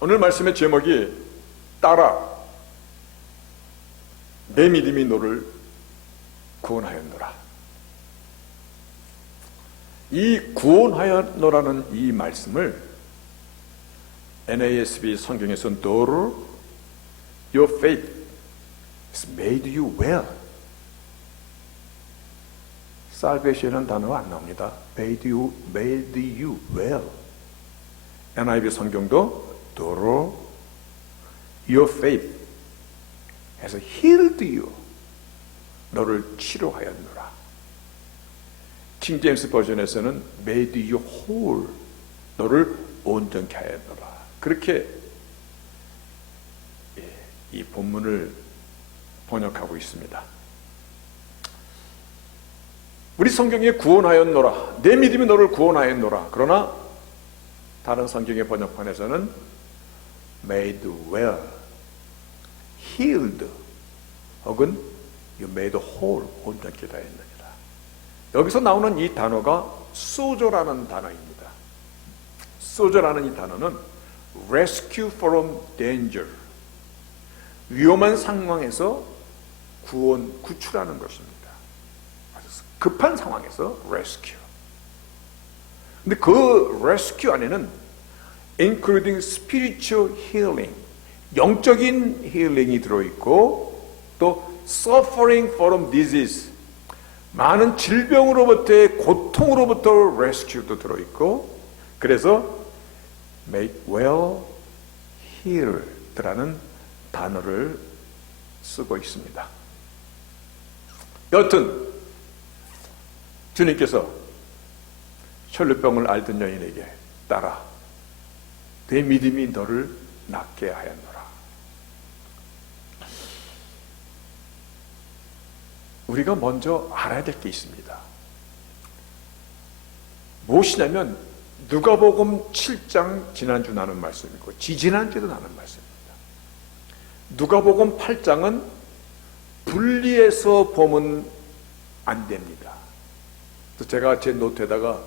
오늘 말씀의 제목이 따라 내 믿음이 너를 구원하였노라. 이 구원하였노라는 이 말씀을 NASB 성경에서 너를 Your faith has made you well. Salvation이라는 단어가 안 나옵니다. Made you well. NIV 성경도 너를 Your faith has healed you. 너를 치료하였노라. 킹 제임스 버전에서는 made you whole. 너를 온전케 하였노라. 그렇게 이 본문을 번역하고 있습니다. 우리 성경에 구원하였노라. 내 믿음이 너를 구원하였노라. 그러나 다른 성경의 번역판에서는 made well, healed, 혹은 you made whole, 온전케 하였느니라. 여기서 나오는 이 단어가 소조라는 단어입니다. 소조라는 이 단어는 rescue from danger, 위험한 상황에서 구출하는 것입니다. 급한 상황에서 rescue. 근데 그 rescue 안에는 including spiritual healing, 영적인 힐링이 들어있고, 또 suffering from disease, 많은 질병으로부터의 고통으로부터 rescue도 들어있고, 그래서 make well, healed라는 단어를 쓰고 있습니다. 여튼 주님께서 혈루병을 앓던 여인에게 따라 내 믿음이 너를 낫게 하였노라. 우리가 먼저 알아야 될 게 있습니다. 무엇이냐면 누가복음 7장 지난주 나눈 말씀이고 지지난주에도 나눈 말씀입니다. 누가복음 8장은 분리해서 보면 안 됩니다. 제가 제 노트에다가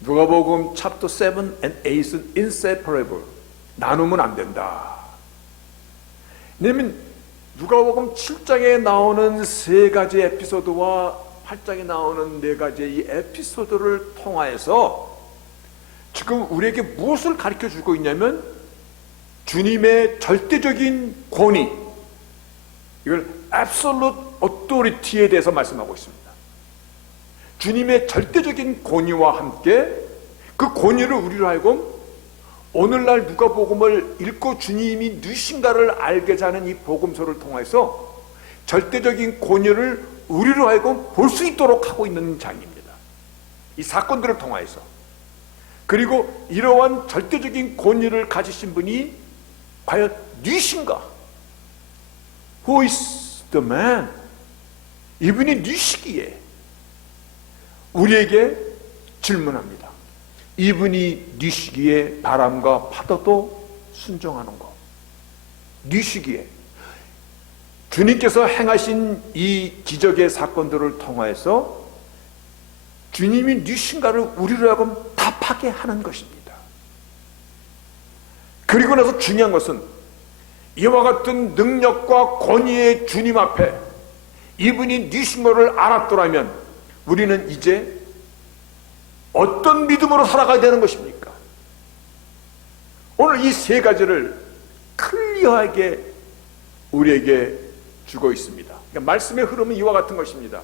누가복음 chapter 7 and 8은 inseparable, 나누면 안 된다. 왜냐하면 누가복음 7장에 나오는 세 가지 에피소드와 8장에 나오는 네 가지의 이 에피소드를 통하여서 지금 우리에게 무엇을 가르쳐 주고 있냐면 주님의 절대적인 권위, 이걸 absolute authority에 대해서 말씀하고 있습니다. 주님의 절대적인 권위와 함께 그 권위를 우리로 하여금 오늘날 누가복음을 읽고 주님이 누구신가를 알게 하는 이 복음서를 통해서 절대적인 권위를 우리로 하여금 볼 수 있도록 하고 있는 장입니다. 이 사건들을 통해서. 그리고 이러한 절대적인 권위를 가지신 분이 과연 누구신가? Who is the man? 이분이 누구시기에 우리에게 질문합니다. 이분이 누구시기에 바람과 파도도 순종하는 것. 누구시기에 주님께서 행하신 이 기적의 사건들을 통해서 주님이 누구신가를 우리로 하여금 답하게 하는 것입니다. 그리고 나서 중요한 것은 이와 같은 능력과 권위의 주님 앞에 이분이 누구신 것을 알았더라면 우리는 이제 어떤 믿음으로 살아가야 되는 것입니까? 오늘 이 세 가지를 클리어하게 우리에게 주고 있습니다. 그러니까 말씀의 흐름은 이와 같은 것입니다.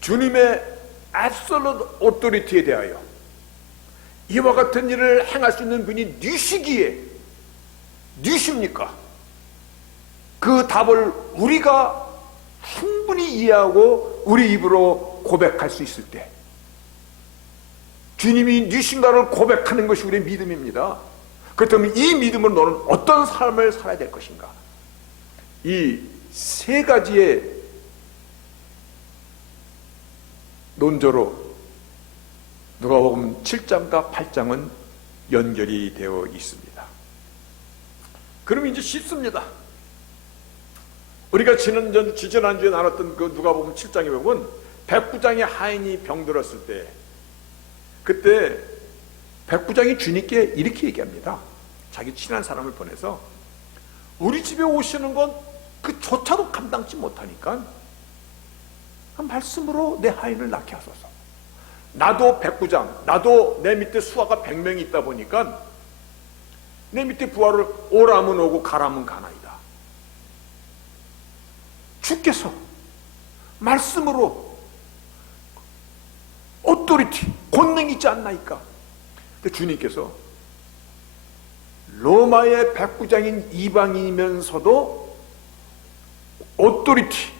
주님의 absolute authority에 대하여 이와 같은 일을 행할 수 있는 분이 누구시기에 누구십니까? 그 답을 우리가 충분히 이해하고 우리 입으로 고백할 수 있을 때 주님이 누구신가를 고백하는 것이 우리의 믿음입니다. 그렇다면 이 믿음으로 너는 어떤 삶을 살아야 될 것인가? 이 세 가지의 논조로 누가복음 7장과 8장은 연결이 되어 있습니다. 그럼 이제 쉽습니다. 우리가 지난주에 나눴던 그 누가복음 7장에 보면 백부장의 하인이 병들었을 때, 그때 백부장이 주님께 이렇게 얘기합니다. 자기 친한 사람을 보내서 우리 집에 오시는 건 그조차도 감당치 못하니까 말씀으로 내 하인을 낳게 하소서. 나도 백부장, 나도 내 밑에 수하가 100명이 있다 보니까 내 밑에 부하를 오라면 오고 가라면 가나이다. 주께서 말씀으로 오토리티, 권능이 있지 않나이까? 근데 주님께서 로마의 백부장인 이방인이면서도 오토리티,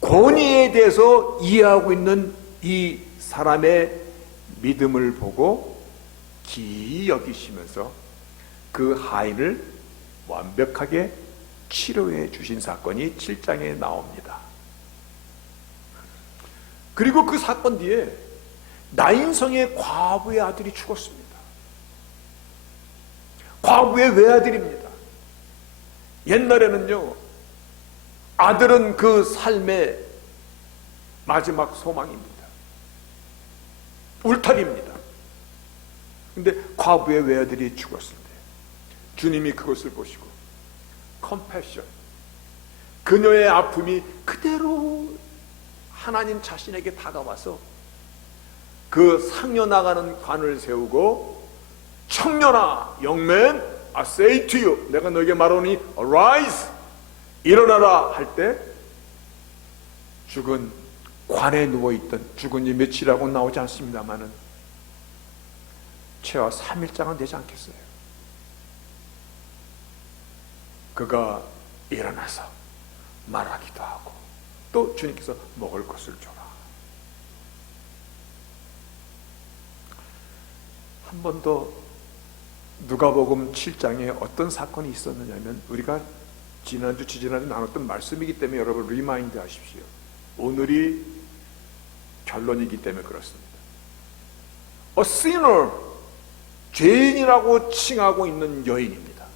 권위에 대해서 이해하고 있는 이 사람의 믿음을 보고 기이 여기시면서 그 하인을 완벽하게 치료해 주신 사건이 7장에 나옵니다. 그리고 그 사건 뒤에 나인성의 과부의 아들이 죽었습니다. 과부의 외아들입니다. 옛날에는요, 아들은 그 삶의 마지막 소망입니다. 울타리입니다. 근데 과부의 외아들이 죽었을 때 주님이 그것을 보시고 컴패션, 그녀의 아픔이 그대로 하나님 자신에게 다가와서 그 상여 나가는 관을 세우고 청년아, young man, I say to you, 내가 너에게 말하노니 arise, 일어나라 할 때 죽은 관에 누워있던, 죽은 지 며칠이라고 나오지 않습니다마는 최하 3일장은 되지 않겠어요. 그가 일어나서 말하기도 하고 또 주님께서 먹을 것을 줘라. 한 번 더 누가복음 7장에 어떤 사건이 있었느냐면, 우리가 지난주 지지난주 나눴던 말씀이기 때문에 여러분 리마인드 하십시오. 오늘이 결론이기 때문에 그렇습니다. A sinner, 죄인이라고 칭하고 있는 여인입니다.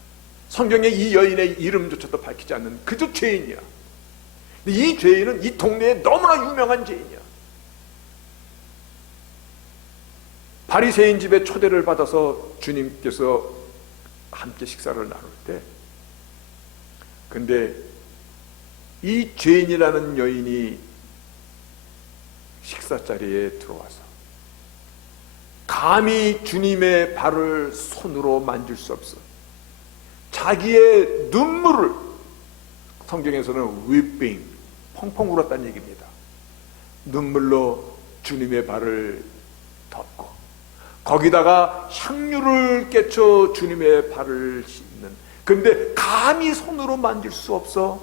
성경에 이 여인의 이름조차도 밝히지 않는 그저 죄인이야. 근데 이 죄인은 이 동네에 너무나 유명한 죄인이야. 바리새인 집에 초대를 받아서 주님께서 함께 식사를 나눌 때, 근데 이 죄인이라는 여인이 식사 자리에 들어와서 감히 주님의 발을 손으로 만질 수 없어 자기의 눈물을, 성경에서는 weeping, 펑펑 울었다는 얘기입니다. 눈물로 주님의 발을 덮고 거기다가 향유를 깨쳐 주님의 발을 씻는, 근데 감히 손으로 만질 수 없어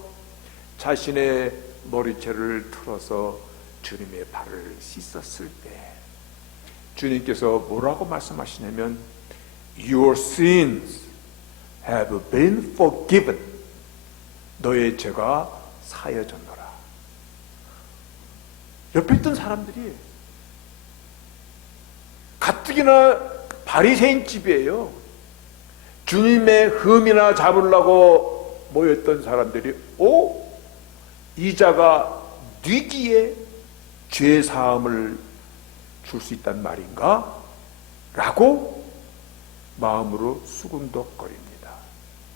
자신의 머리채를 틀어서 주님의 발을 씻었을 때 주님께서 뭐라고 말씀하시냐면 Your sins have been forgiven. 너의 죄가 사여졌노라. 옆에 있던 사람들이 가뜩이나 바리새인 집이에요. 주님의 흠이나 잡으려고 모였던 사람들이 이 자가 뉘기에 죄 사함을 줄 수 있단 말인가? 라고 마음으로 수군덕거립니다.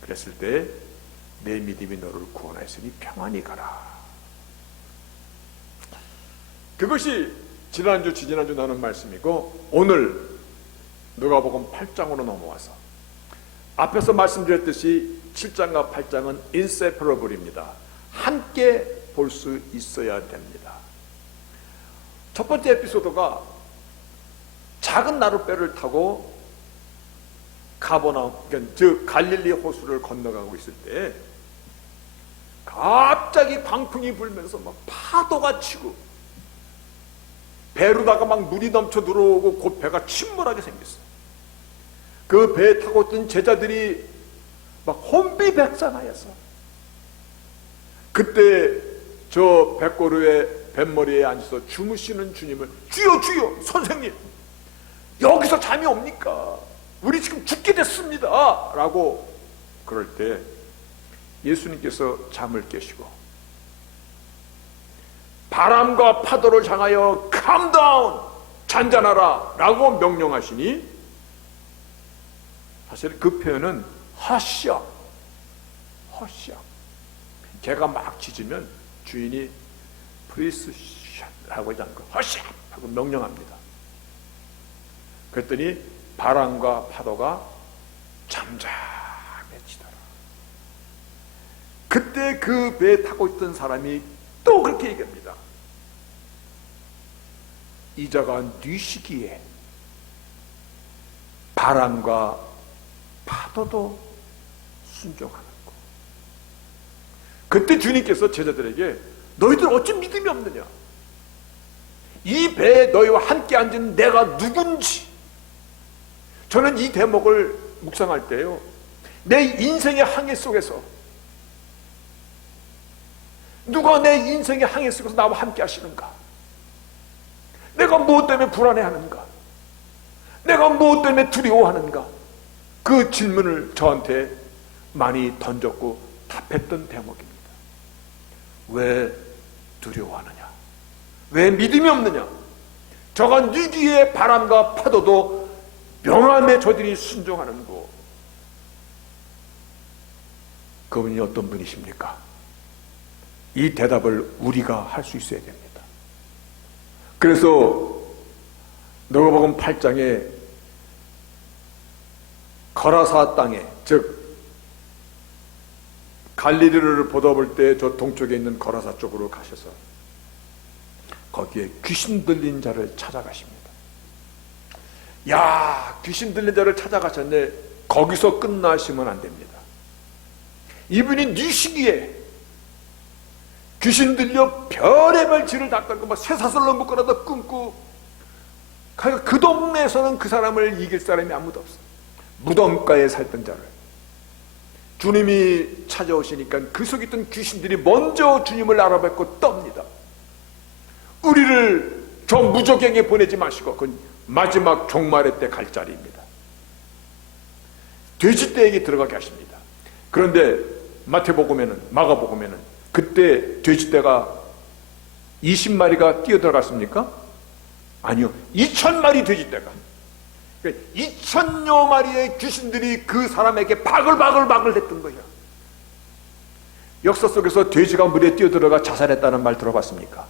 그랬을 때 내 믿음이 너를 구원하였으니 평안히 가라. 그것이 지난주 지지난주 나눈 말씀이고, 오늘 누가복음 8장으로 넘어와서 앞에서 말씀드렸듯이 7장과 8장은 inseparable입니다. 함께 볼 수 있어야 됩니다. 첫 번째 에피소드가 작은 나룻배를 타고 가버나움, 그러니까 즉 갈릴리 호수를 건너가고 있을 때 갑자기 광풍이 불면서 막 파도가 치고 배로다가 막 물이 넘쳐 들어오고 그 배가 침몰하게 생겼어요. 그 배에 타고 있던 제자들이 막 혼비백산하여서, 그때 저 뱃고루에 뱃머리에 앉아서 주무시는 주님을 주여 주여 선생님 여기서 잠이 옵니까? 우리 지금 죽게 됐습니다 라고 그럴 때 예수님께서 잠을 깨시고 바람과 파도를 향하여 calm down, 잔잔하라 라고 명령하시니 사실 그 표현은 허시야. 개가 막 짖으면 주인이 프리스 샷하고 하지 않고 허시야 하고 명령합니다. 그랬더니 바람과 파도가 잠잠해지더라. 그때 그 배에 타고 있던 사람이 또 그렇게 얘기합니다. 이자가 뉘시기에 바람과 파도도 순종하는 거. 그때 주님께서 제자들에게 너희들 어찌 믿음이 없느냐? 이 배에 너희와 함께 앉은 내가 누군지. 저는 이 대목을 묵상할 때요, 내 인생의 항해 속에서 누가 내 인생의 항해 속에서 나와 함께 하시는가? 내가 무엇 때문에 불안해하는가? 내가 무엇 때문에 두려워하는가? 그 질문을 저한테 많이 던졌고 답했던 대목입니다. 왜 두려워하느냐? 왜 믿음이 없느냐? 저가 네 뒤에 바람과 파도도 명함에 저들이 순종하는 거. 그분이 어떤 분이십니까? 이 대답을 우리가 할 수 있어야 됩니다. 그래서 누가복음 8장에 거라사 땅에, 즉 갈릴리를 보다 볼 때 저 동쪽에 있는 거라사 쪽으로 가셔서 거기에 귀신 들린 자를 찾아가십니다. 야, 귀신 들린 자를 찾아가셨네. 거기서 끝나시면 안 됩니다. 이분이 네 시기에 귀신 들려 별의별 질을 다 끌고 막 쇠사슬로 묶어라도 끊고, 그 동네에서는 그 사람을 이길 사람이 아무도 없어. 무덤가에 살던 자를 주님이 찾아오시니까 그 속에 있던 귀신들이 먼저 주님을 알아뵙고 떱니다. 우리를 저 무적행에 보내지 마시고 그건 마지막 종말의 때 갈 자리입니다. 돼지떼에게 들어가게 하십니다. 그런데 마가복음에는 그때 돼지떼가 20마리가 뛰어들어갔습니까? 아니요, 2000마리 돼지떼가, 2000여 마리의 귀신들이 그 사람에게 바글바글 했던 거예요. 역사 속에서 돼지가 물에 뛰어들어가 자살했다는 말 들어봤습니까?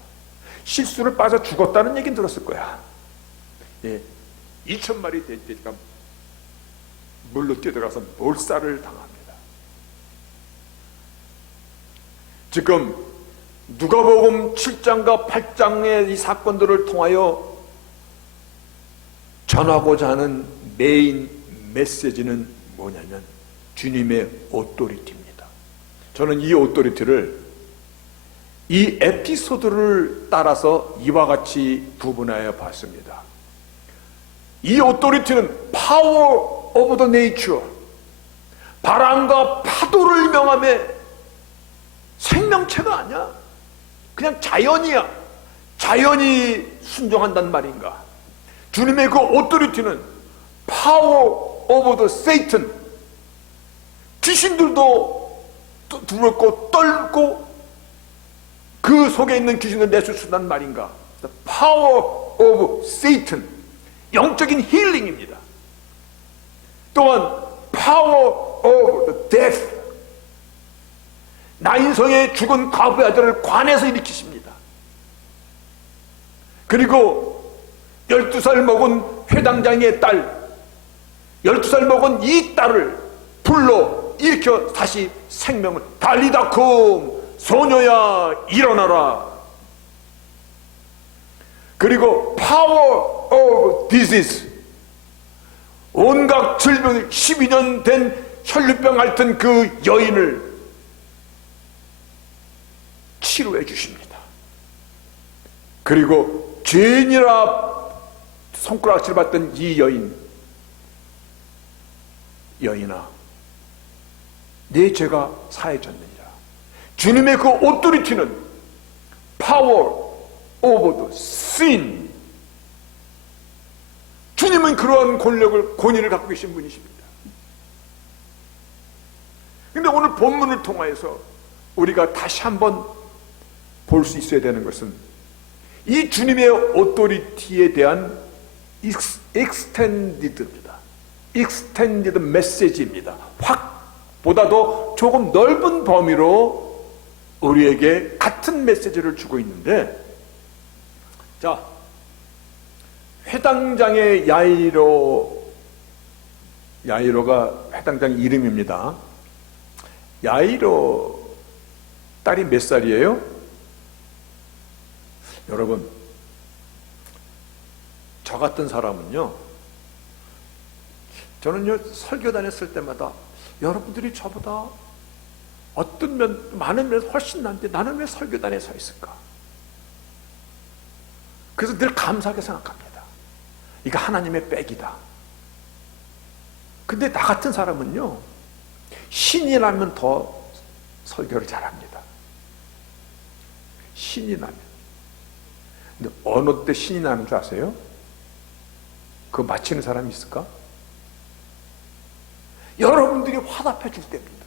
실수를 빠져 죽었다는 얘기는 들었을 거야. 예, 2000마리 돼지가 물로 뛰어들어가서 몰살을 당합니다. 지금 누가복음 7장과 8장의 이 사건들을 통하여 전하고자 하는 메인 메시지는 뭐냐면 주님의 오토리티입니다. 저는 이 오토리티를 이 에피소드를 따라서 이와 같이 구분하여 봤습니다. 이 오토리티는 파워 오브 더 네이처, 바람과 파도를 명함에 생명체가 아니야. 그냥 자연이야. 자연이 순종한단 말인가? 주님의 그 오토리티는 파워 오브 더 세이튼, 귀신들도 두렵고 떨고 그 속에 있는 귀신을 내쫓는단 말인가? 파워 오브 세이튼, 영적인 힐링입니다. 또한 파워 오브 더 데스, 나인성의 죽은 과부의 아들을 관에서 일으키십니다. 그리고 12살 먹은 회당장의 딸, 12살 먹은 이 딸을 불러 일으켜 다시 생명을, 달리다쿰 소녀야 일어나라. 그리고 파워 오브 디지즈, 온갖 질병 12년 된 혈류병 앓던 그 여인을 치료해 주십니다. 그리고 죄인이라 손가락질 받던 이 여인아, 내 죄가 사해졌느니라. 주님의 그 오토리티는 파워 오브 더 신, 주님은 그러한 권위를 갖고 계신 분이십니다. 근데 오늘 본문을 통하여서 우리가 다시 한번 볼 수 있어야 되는 것은 이 주님의 오토리티에 대한 익스텐디드입니다. 익스텐디드 메시지입니다. 확보다도 조금 넓은 범위로 우리에게 같은 메시지를 주고 있는데, 자, 회당장의 야이로가 회당장 이름입니다. 야이로 딸이 몇 살이에요? 여러분, 저 같은 사람은요, 저는요 설교 다녔을 때마다 여러분들이 저보다 어떤 많은 면에서 훨씬 난데 나는 왜 설교단에 서 있을까? 그래서 늘 감사하게 생각합니다. 이거 하나님의 백이다. 근데 나 같은 사람은요, 신이 나면 더 설교를 잘합니다. 신이 나면. 근데 어느 때 신이 나는 줄 아세요? 그거 맞히는 사람이 있을까? 여러분들이 화답해 줄 때입니다.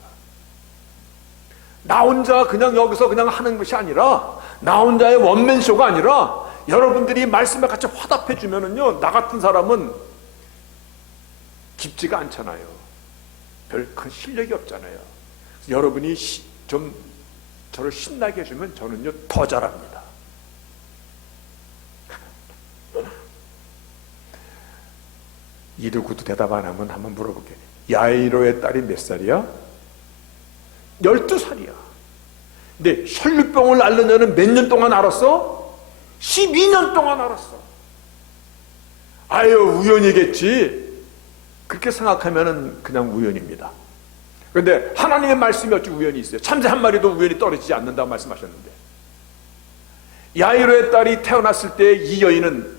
나 혼자 그냥 여기서 그냥 하는 것이 아니라, 나 혼자의 원맨쇼가 아니라 여러분들이 말씀에 같이 화답해 주면은요, 나 같은 사람은 깊지가 않잖아요. 별 큰 실력이 없잖아요. 여러분이 좀 저를 신나게 해주면 저는요 더 잘합니다. 이두구두 대답 안 하면 한번 물어볼게요. 야이로의 딸이 몇 살이야? 12살이야. 근데 혈류병을 앓는 애는 몇 년 동안 알았어? 12년 동안 알았어. 아유, 우연이겠지. 그렇게 생각하면 그냥 우연입니다. 그런데 하나님의 말씀이 어찌 우연이 있어요? 참새 한 마리도 우연히 떨어지지 않는다고 말씀하셨는데, 야이로의 딸이 태어났을 때 이 여인은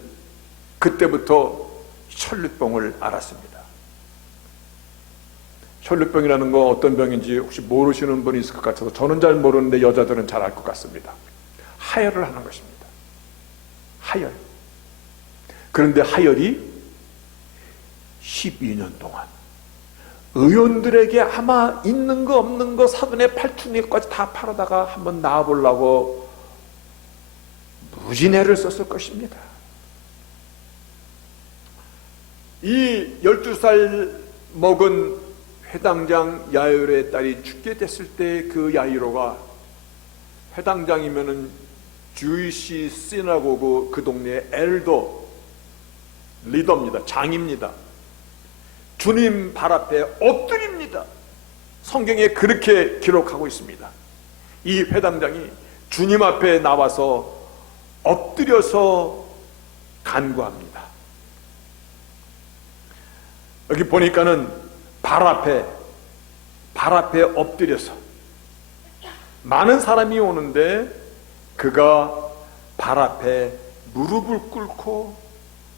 그때부터 혈류병을 앓았습니다. 혈류병이라는 거 어떤 병인지 혹시 모르시는 분이 있을 것 같아서, 저는 잘 모르는데 여자들은 잘 알 것 같습니다. 하혈을 하는 것입니다. 하혈. 그런데 하혈이 12년 동안 의원들에게 아마 있는 거 없는 거 사돈의 팔순이까지 다 팔아다가 한번 낳아보려고 무진애를 썼을 것입니다. 이 12살 먹은 회당장 야이로의 딸이 죽게 됐을 때, 그 야이로가 회당장이면은 주이시 시나고그 그 동네의 엘더 리더입니다. 장입니다. 주님 발 앞에 엎드립니다. 성경에 그렇게 기록하고 있습니다. 이 회당장이 주님 앞에 나와서 엎드려서 간구합니다. 여기 보니까는 발 앞에 엎드려서 많은 사람이 오는데 그가 발 앞에 무릎을 꿇고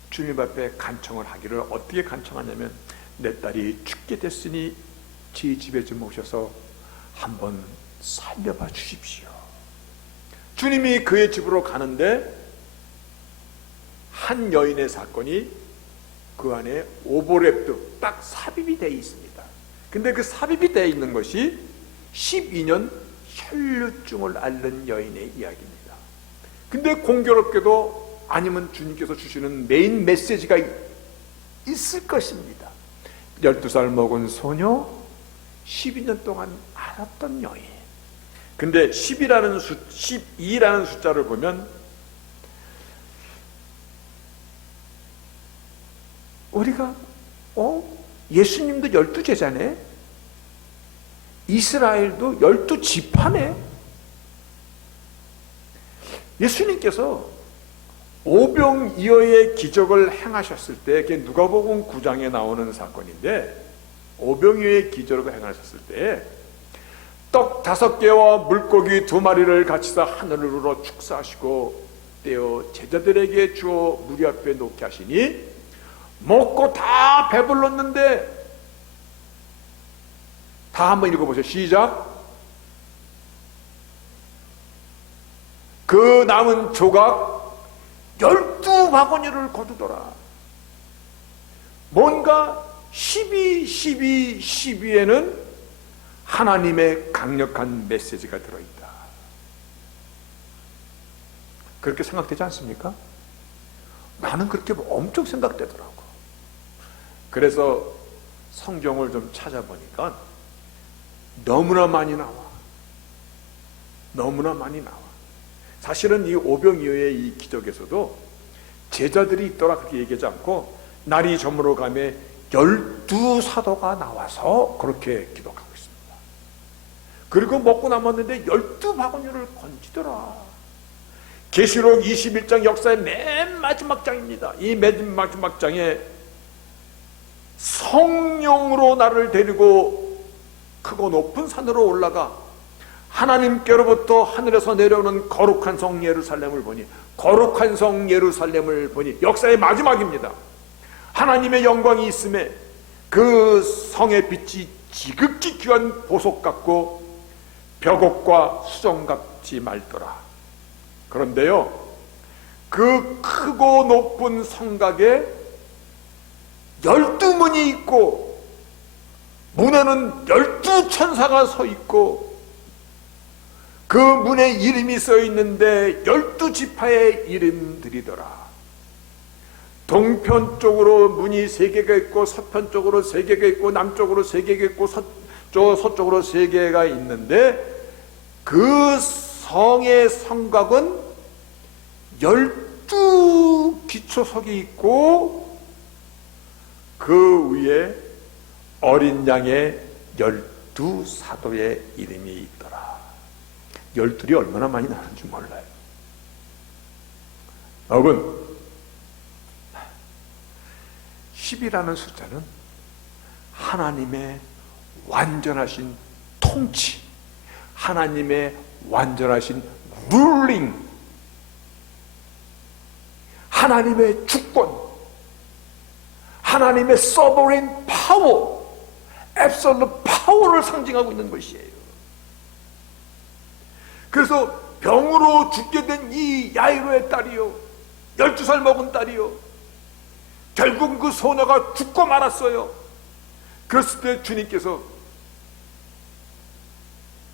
주님 앞에 간청을 하기를, 어떻게 간청하냐면, 내 딸이 죽게 됐으니 지 집에 좀 오셔서 한번 살려봐 주십시오. 주님이 그의 집으로 가는데 한 여인의 사건이 그 안에 오보랩도 딱 삽입이 되어 있습니다. 근데 그 삽입이 되어 있는 것이 12년 혈류증을 앓는 여인의 이야기입니다. 근데 공교롭게도 아니면 주님께서 주시는 메인 메시지가 있을 것입니다. 12살 먹은 소녀, 12년 동안 앓았던 여인. 근데 12라는 숫자를 보면 우리가 예수님도 12제자네, 이스라엘도 12지파네. 예수님께서 오병이어의 기적을 행하셨을 때, 그게 누가복음 9장에 나오는 사건인데, 오병이어의 기적을 행하셨을 때 떡 5개와 물고기 2마리를 같이서 하늘으로 축사하시고 떼어 제자들에게 주어 무리 앞에 놓게 하시니, 먹고 다 배불렀는데, 다 한번 읽어보세요. 시작. 그 남은 조각 12바구니를 거두더라. 뭔가 12에는 하나님의 강력한 메시지가 들어있다. 그렇게 생각되지 않습니까? 나는 그렇게 엄청 생각되더라고. 그래서 성경을 좀 찾아보니까 너무나 많이 나와. 너무나 많이 나와. 사실은 이 오병이어의 이 기적에서도 제자들이 있더라 그렇게 얘기하지 않고 날이 저물어 가며 12사도가 나와서 그렇게 기록하고 있습니다. 그리고 먹고 남았는데 12바구니를 건지더라. 계시록 21장 역사의 맨 마지막 장입니다. 이 맨 마지막 장에 성령으로 나를 데리고 크고 높은 산으로 올라가 하나님께로부터 하늘에서 내려오는 거룩한 성 예루살렘을 보니, 거룩한 성 예루살렘을 보니, 역사의 마지막입니다. 하나님의 영광이 있음에 그 성의 빛이 지극히 귀한 보석 같고 벽옥과 수정같이 맑더라. 그런데요, 그 크고 높은 성곽에 12문이 있고 문에는 12천사가 서 있고 그 문에 이름이 써 있는데 12지파의 이름들이더라. 동편 쪽으로 문이 3개가 있고 서편 쪽으로 3개가 있고 남쪽으로 3개가 있고 서쪽으로 3개가 있는데 그 성의 성곽은 12기초석이 있고 그 위에 어린 양의 12사도의 이름이 있더라. 12이 얼마나 많이 나는지 몰라요. 여러분, 10이라는 숫자는 하나님의 완전하신 통치, 하나님의 완전하신 룰링, 하나님의 주권, 하나님의 sovereign power, absolute power를 상징하고 있는 것이에요. 그래서 병으로 죽게 된 이 야이로의 딸이요, 12살 먹은 딸이요, 결국 그 소녀가 죽고 말았어요. 그랬을 때 주님께서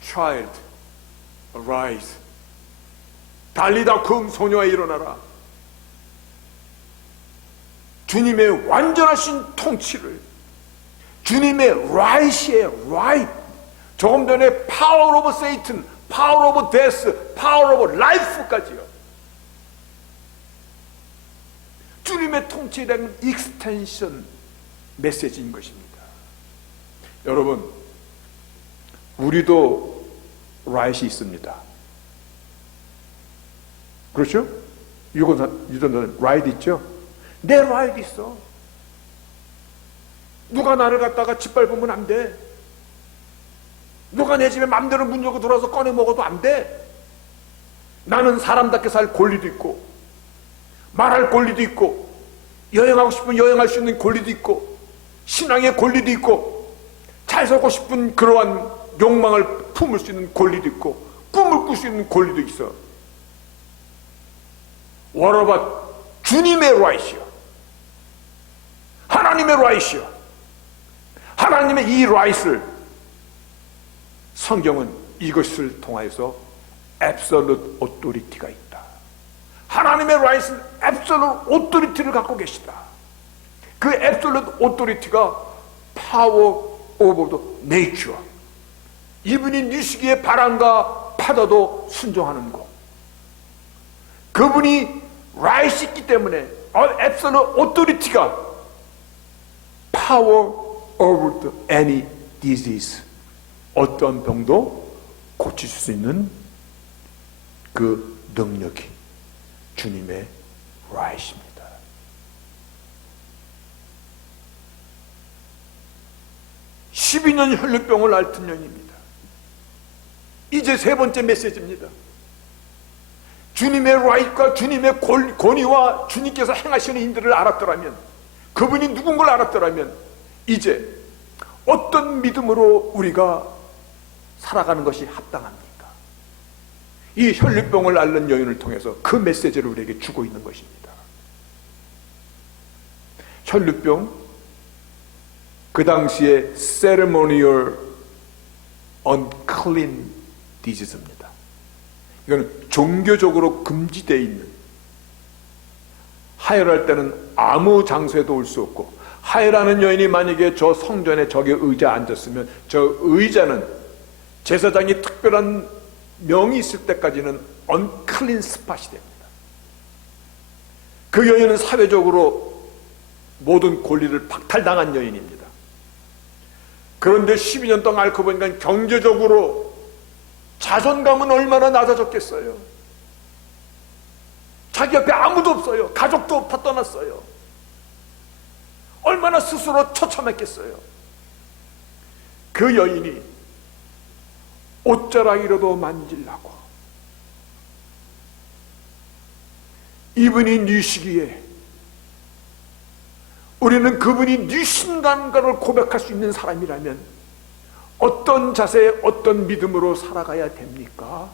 Child, arise. 달리다 금 소녀가 일어나라. 주님의 완전하신 통치를, 주님의 right이에요. right. 조금 전에 power of Satan, power of death, power of life까지요. 주님의 통치에 대한 익스텐션 메시지인 것입니다. 여러분, 우리도 right이 있습니다. 그렇죠? 유전자는 right 있죠? 내 right 있어. 누가 나를 갖다가 짓밟으면 안 돼. 누가 내 집에 맘대로 문 열고 들어와서 꺼내 먹어도 안 돼. 나는 사람답게 살 권리도 있고, 말할 권리도 있고, 여행하고 싶으면 여행할 수 있는 권리도 있고, 신앙의 권리도 있고, 잘 살고 싶은 그러한 욕망을 품을 수 있는 권리도 있고, 꿈을 꿀 수 있는 권리도 있어. What about 주님의 right이요, 하나님의 right이요. 하나님의 이 right을 성경은 이것을 통하여서 absolute authority가 있다. 하나님의 right은 absolute authority를 갖고 계시다. 그 absolute authority가 power over the nature. 이분이 뉘시기에 바람과 파도도 순종하는 것. 그분이 right이 있기 때문에 absolute authority가 power over the any disease. 어떤 병도 고칠 수 있는 그 능력이 주님의 right입니다. (12) 년 혈류병을 앓던 년입니다. 이제 3번째 메시지입니다. 주님의 right과 주님의 권위와 주님께서 행하시는 일들을 알았더라면, 그분이 누군 걸 알았더라면, 이제 어떤 믿음으로 우리가 살아가는 것이 합당합니까? 이 혈류병을 앓는 여인을 통해서 그 메시지를 우리에게 주고 있는 것입니다. 혈류병, 그 당시에 ceremonial unclean disease입니다. 이거는 종교적으로 금지되어 있는, 하혈할 때는 아무 장소에도 올 수 없고, 하이라는 여인이 만약에 저 성전에 저기 의자에 앉았으면 저 의자는 제사장이 특별한 명이 있을 때까지는 언클린 스팟이 됩니다. 그 여인은 사회적으로 모든 권리를 박탈당한 여인입니다. 그런데 12년 동안 앓고 보니까 경제적으로 자존감은 얼마나 낮아졌겠어요. 자기 옆에 아무도 없어요. 가족도 다 떠났어요. 얼마나 스스로 처참했겠어요. 그 여인이 옷자락이라도 만지려고 이분이 뉘시기에 우리는 그분이 뉘신다는 것을 고백할 수 있는 사람이라면 어떤 자세, 어떤 믿음으로 살아가야 됩니까?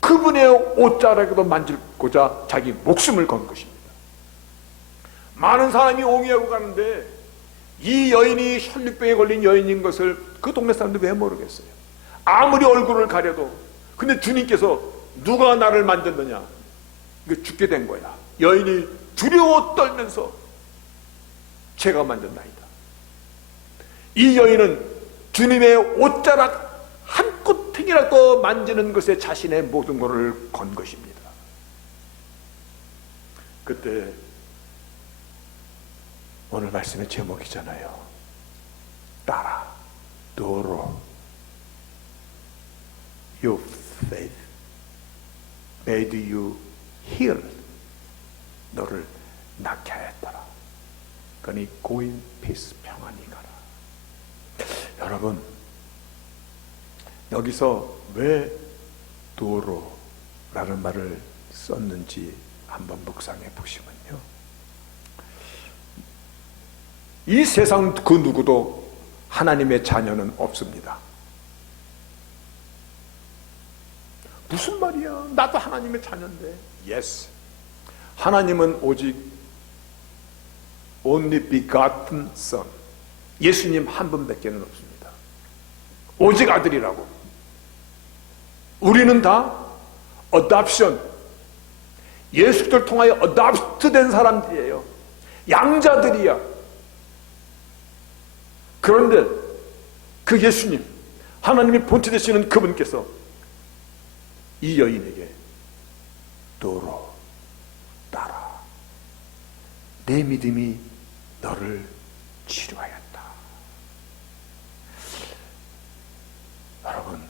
그분의 옷자락에도 만지고자 자기 목숨을 건 것입니다. 많은 사람이 옹이하고 가는데 이 여인이 혈류병에 걸린 여인인 것을 그 동네 사람들 왜 모르겠어요? 아무리 얼굴을 가려도. 근데 주님께서 누가 나를 만졌느냐? 이거 죽게 된 거야. 여인이 두려워 떨면서 제가 만졌나이다. 이 여인은 주님의 옷자락 한 꼬챙이라도 만지는 것에 자신의 모든 것을 건 것입니다. 그때 오늘 말씀의 제목이잖아요. 따라, 도로. Your faith made you healed. 너를 낫게 하였더라. 그러니 go in peace, 평안히 가라. 여러분, 여기서 왜 도로라는 말을 썼는지 한번 묵상해 보시면요, 이 세상 그 누구도 하나님의 자녀는 없습니다. 무슨 말이야? 나도 하나님의 자녀인데. Yes. 하나님은 오직 only begotten son, 예수님 한 분밖에는 없습니다. 오직 아들이라고. 우리는 다 adoption, 예수를 통하여 adopt 된 사람들이에요. 양자들이야. 그런데 그 예수님, 하나님이 본체 되시는 그분께서 이 여인에게 도로, 따라, 내 믿음이 너를 치료하였다. 여러분,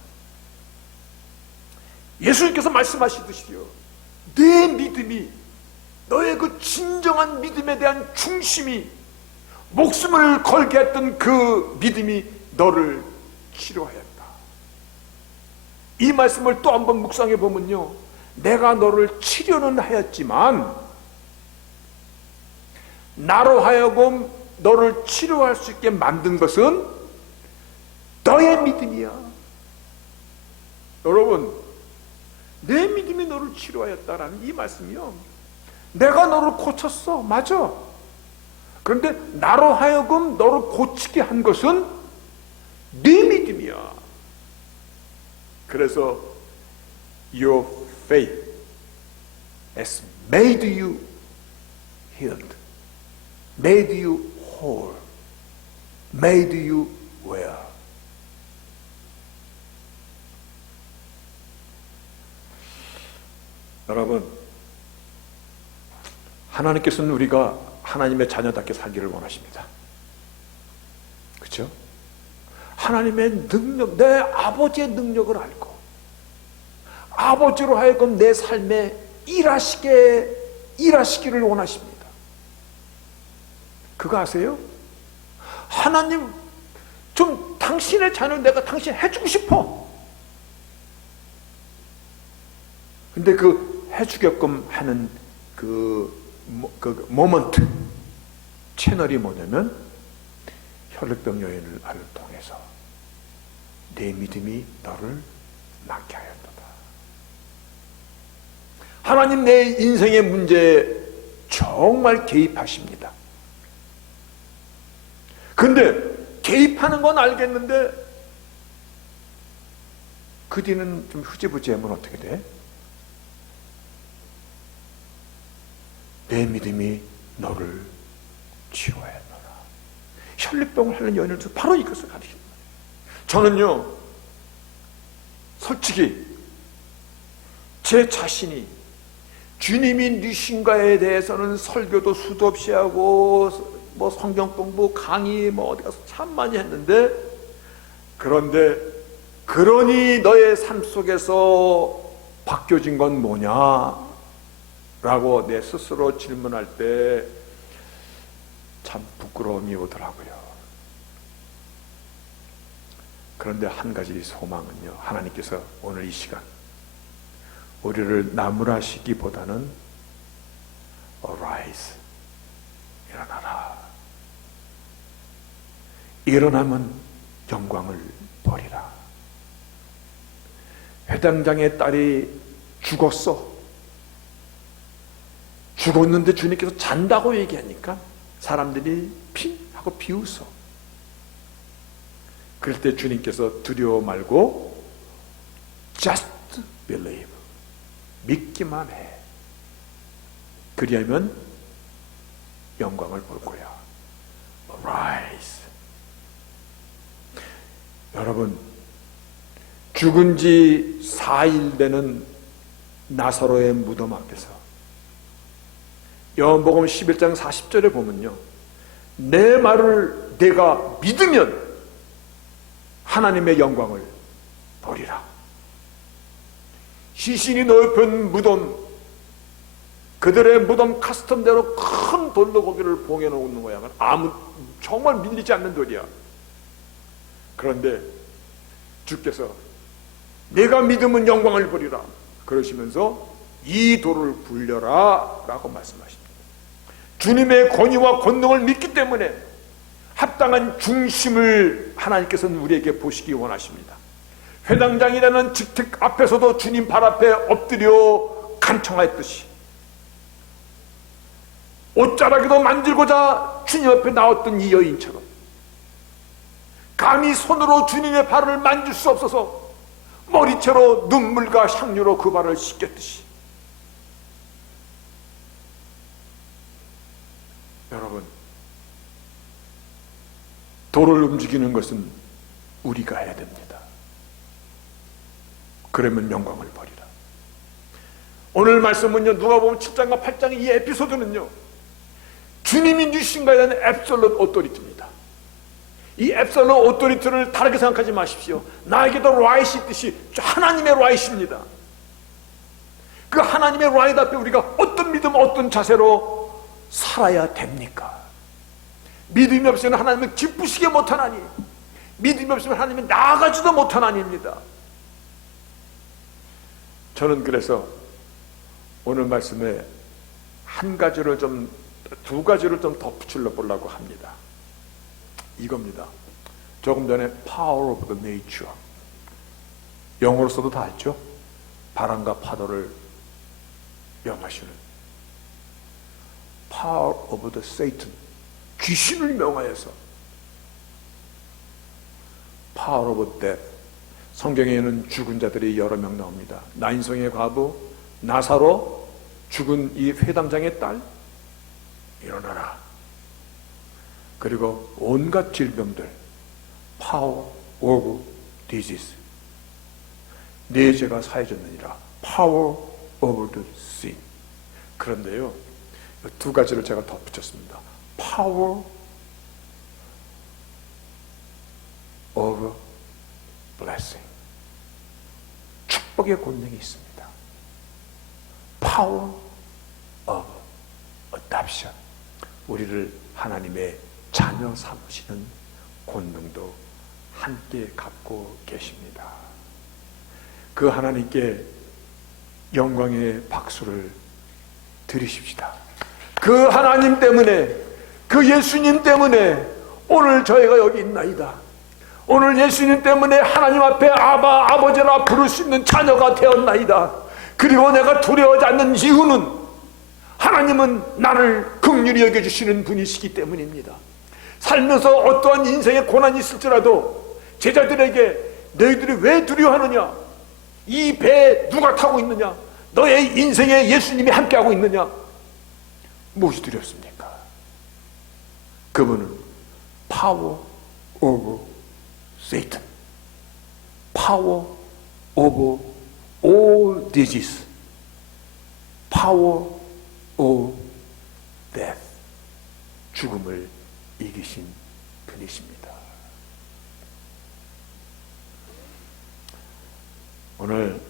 예수님께서 말씀하시듯이요, 내 믿음이, 너의 그 진정한 믿음에 대한 중심이, 목숨을 걸게 했던 그 믿음이 너를 치료하였다. 이 말씀을 또 한번 묵상해 보면요, 내가 너를 치료는 하였지만 나로 하여금 너를 치료할 수 있게 만든 것은 너의 믿음이야. 여러분, 내 믿음이 너를 치료하였다라는 이 말씀이요, 내가 너를 고쳤어, 맞아. 그런데 나로 하여금 너를 고치게 한 것은 네 믿음이야. 그래서 your faith has made you healed, made you whole, made you well. 여러분, 하나님께서는 우리가 하나님의 자녀답게 살기를 원하십니다. 그렇죠? 하나님의 능력, 내 아버지의 능력을 알고 아버지로 하여금 내 삶에 일하시기를 원하십니다. 그거 아세요? 하나님, 좀 당신의 자녀 내가 당신 해주고 싶어. 근데 그 해주게끔 하는 그 모먼트, 채널이 뭐냐면 혈루병 여인을 통해서 내 믿음이 너를 낫게 하였도다. 하나님 내 인생의 문제에 정말 개입하십니다. 근데 개입하는 건 알겠는데 그 뒤는 좀 흐지부지하면 어떻게 돼? 내 믿음이 너를 치료해놓으라. 혈류병을 하는 연인들 바로 이것을 가르칩니다. 저는요, 솔직히 제 자신이 주님이 누신가에 대해서는 설교도 수도 없이 하고 뭐 성경 공부 강의 뭐 어디 가서 참 많이 했는데, 그런데 그러니 너의 삶 속에서 바뀌어진 건 뭐냐? 라고 내 스스로 질문할 때 참 부끄러움이 오더라고요. 그런데 한 가지 소망은요, 하나님께서 오늘 이 시간 우리를 나무라시기보다는 arise, 일어나라. 일어나면 영광을 버리라. 회당장의 딸이 죽었어. 죽었는데 주님께서 잔다고 얘기하니까 사람들이 핑 하고 비웃어. 그럴 때 주님께서 두려워 말고 just believe, 믿기만 해. 그리하면 영광을 볼 거야. Arise. 여러분, 죽은 지 4일 되는 나사로의 무덤 앞에서 요한복음 11장 40절에 보면요, 내 말을 내가 믿으면 하나님의 영광을 보리라. 시신이 넓은 무덤, 그들의 무덤 카스텀대로 큰 돌로 거기를 봉해 놓는 거야. 정말 밀리지 않는 돌이야. 그런데 주께서 내가 믿으면 영광을 보리라 그러시면서 이 돌을 굴려라 라고 말씀하십니다. 주님의 권위와 권능을 믿기 때문에 합당한 중심을 하나님께서는 우리에게 보시기 원하십니다. 회당장이라는 직택 앞에서도 주님 발 앞에 엎드려 간청하였듯이, 옷자락에도 만들고자 주님 앞에 나왔던 이 여인처럼 감히 손으로 주님의 발을 만질 수 없어서 머리채로 눈물과 향유로 그 발을 씻겼듯이, 여러분, 돌을 움직이는 것은 우리가 해야 됩니다. 그러면 영광을 버리라. 오늘 말씀은요, 누가복음 7장과 8장의 이 에피소드는요, 주님이 주신 것에 대한 앱솔루트 오토리티입니다. 이 앱솔루트 오토리티를 다르게 생각하지 마십시오. 나에게도 라이트 있듯이 하나님의 라이트입니다. 그 하나님의 라이트 앞에 우리가 어떤 믿음, 어떤 자세로 살아야 됩니까? 믿음이 없으면 하나님을 기쁘시게 못하나니, 믿음이 없으면 하나님을 나아가지도 못하나니입니다. 저는 그래서 오늘 말씀에 두 가지를 좀 덧붙여 보려고 합니다. 이겁니다. 조금 전에 power of the nature, 영어로 써도 다 알죠? 바람과 파도를 명하시는 power of the Satan, 귀신을 명하여서 power of death. 성경에는 죽은 자들이 여러 명 나옵니다. 나인성의 과부, 나사로, 죽은 이 회당장의 딸, 일어나라. 그리고 온갖 질병들, power of disease, 내 죄가 사해졌느니라, power of the sin. 그런데요, 두 가지를 제가 덧붙였습니다. power of blessing, 축복의 권능이 있습니다. power of adoption, 우리를 하나님의 자녀 삼으시는 권능도 함께 갖고 계십니다. 그 하나님께 영광의 박수를 드리십시다. 그 하나님 때문에, 그 예수님 때문에 오늘 저희가 여기 있나이다. 오늘 예수님 때문에 하나님 앞에 아바, 아버지라 부를 수 있는 자녀가 되었나이다. 그리고 내가 두려워하지 않는 이유는 하나님은 나를 긍휼히 여겨주시는 분이시기 때문입니다. 살면서 어떠한 인생의 고난이 있을지라도 제자들에게 너희들이 왜 두려워하느냐? 이 배에 누가 타고 있느냐? 너의 인생에 예수님이 함께하고 있느냐? 무엇이 두렵습니까? 그분은 power of Satan, power of all disease, power of death, 죽음을 이기신 분이십니다. 오늘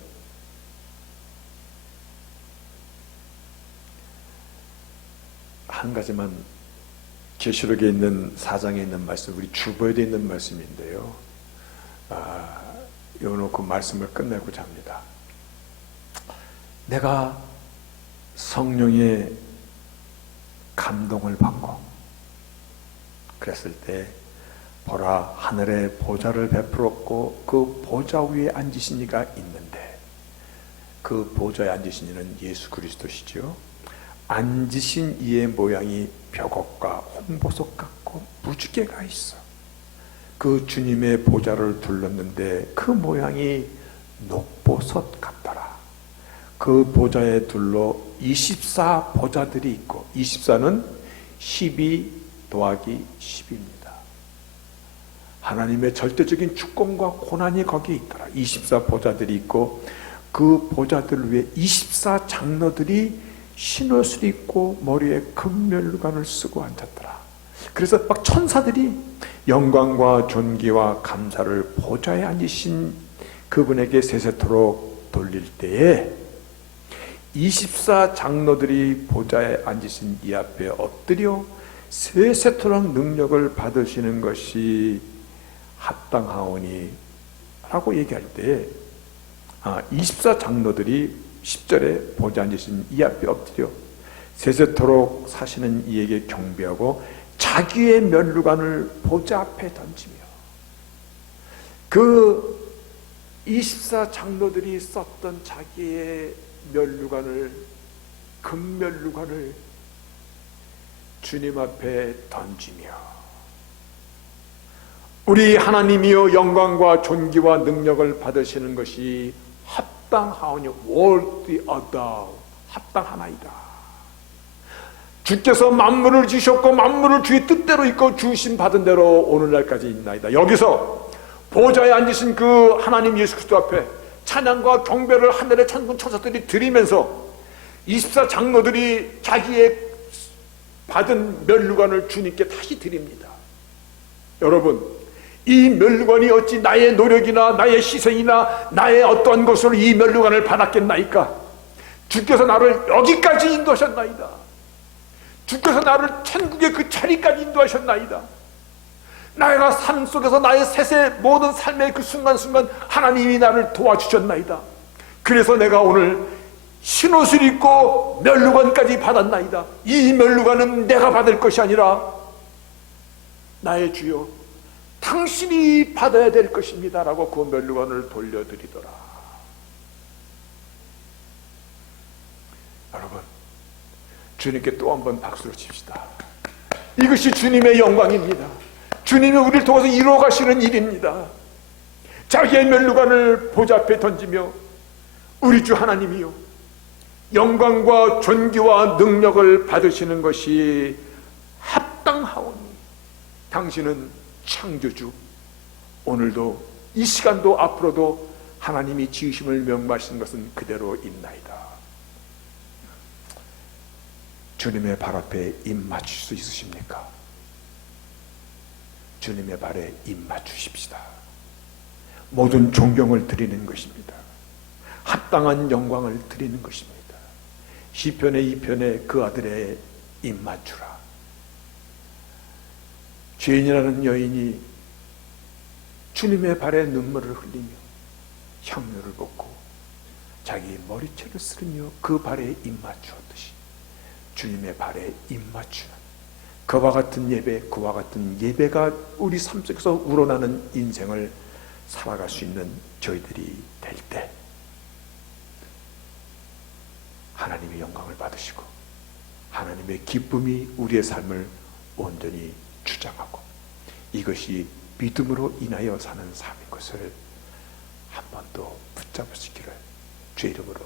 한 가지만, 계시록에 있는 4장에 있는 말씀, 우리 주보에 있는 말씀인데요, 이어놓고 말씀을 끝내고자 합니다. 내가 성령의 감동을 받고 그랬을 때 보라, 하늘에 보좌를 베풀었고 그 보좌 위에 앉으신 이가 있는데, 그 보좌에 앉으신 이는 예수 그리스도시죠. 앉으신 이의 모양이 벽옥과 홍보석 같고 무지개가 있어. 그 주님의 보좌를 둘렀는데 그 모양이 녹보석 같더라. 그 보좌에 둘러 24 보좌들이 있고, 24는 12 더하기 10입니다. 하나님의 절대적인 주권과 고난이 거기에 있더라. 24 보좌들이 있고, 그 보좌들 위에 24 장로들이 흰옷을 입고 머리에 금면류관을 쓰고 앉았더라. 그래서 막 천사들이 영광과 존귀와 감사를 보좌에 앉으신 그분에게 세세토록 돌릴 때에 24 장로들이 보좌에 앉으신 이 앞에 엎드려 세세토록 능력을 받으시는 것이 합당하오니 라고 얘기할 때, 24 장로들이 10절에 보좌에 앉으신 이 앞에 엎드려 세세토록 사시는 이에게 경배하고 자기의 면류관을 보좌 앞에 던지며, 그 24 장로들이 썼던 자기의 면류관을, 금면류관을 주님 앞에 던지며, 우리 하나님이여 영광과 존귀와 능력을 받으시는 것이 합당하오니, worthy of thou, 합당하나이다. 주께서 만물을 주셨고 만물을 주의 뜻대로 있고 주심 받은 대로 오늘날까지 있나이다. 여기서 보좌에 앉으신 그 하나님 예수 그리스도 앞에 찬양과 경배를 하늘의 천군 천사들이 드리면서 24 장로들이 자기의 받은 면류관을 주님께 다시 드립니다. 여러분, 이 면류관이 어찌 나의 노력이나 나의 희생이나 나의 어떠한 것으로 이 면류관을 받았겠나이까? 주께서 나를 여기까지 인도하셨나이다. 주께서 나를 천국의 그 자리까지 인도하셨나이다. 내가 삶 속에서 나의 세세 모든 삶의 그 순간순간 하나님이 나를 도와주셨나이다. 그래서 내가 오늘 흰옷을 입고 면류관까지 받았나이다. 이 면류관은 내가 받을 것이 아니라 나의 주여 당신이 받아야 될 것입니다 라고 그 면류관을 돌려드리더라. 여러분, 주님께 또 한 번 박수를 칩시다. 이것이 주님의 영광입니다. 주님이 우리를 통해서 이루어 가시는 일입니다. 자기의 면류관을 보좌 앞에 던지며, 우리 주 하나님이요 영광과 존귀와 능력을 받으시는 것이 합당하오니 당신은 창조주, 오늘도 이 시간도 앞으로도 하나님이 지으심을 명하신 것은 그대로 있나이다. 주님의 발 앞에 입 맞출 수 있으십니까? 주님의 발에 입 맞추십시다. 모든 존경을 드리는 것입니다. 합당한 영광을 드리는 것입니다. 시편의 2편에 그 아들의 입 맞추라. 죄인이라는 여인이 주님의 발에 눈물을 흘리며 향유를 붓고 자기의 머리채를 쓰르며 그 발에 입 맞추었듯이 주님의 발에 입 맞추는 그와 같은 예배, 그와 같은 예배가 우리 삶 속에서 우러나는 인생을 살아갈 수 있는 저희들이 될 때 하나님의 영광을 받으시고 하나님의 기쁨이 우리의 삶을 온전히 주장하고, 이것이 믿음으로 인하여 사는 삶인 것을 한 번 더 붙잡으시기를 주의 이름으로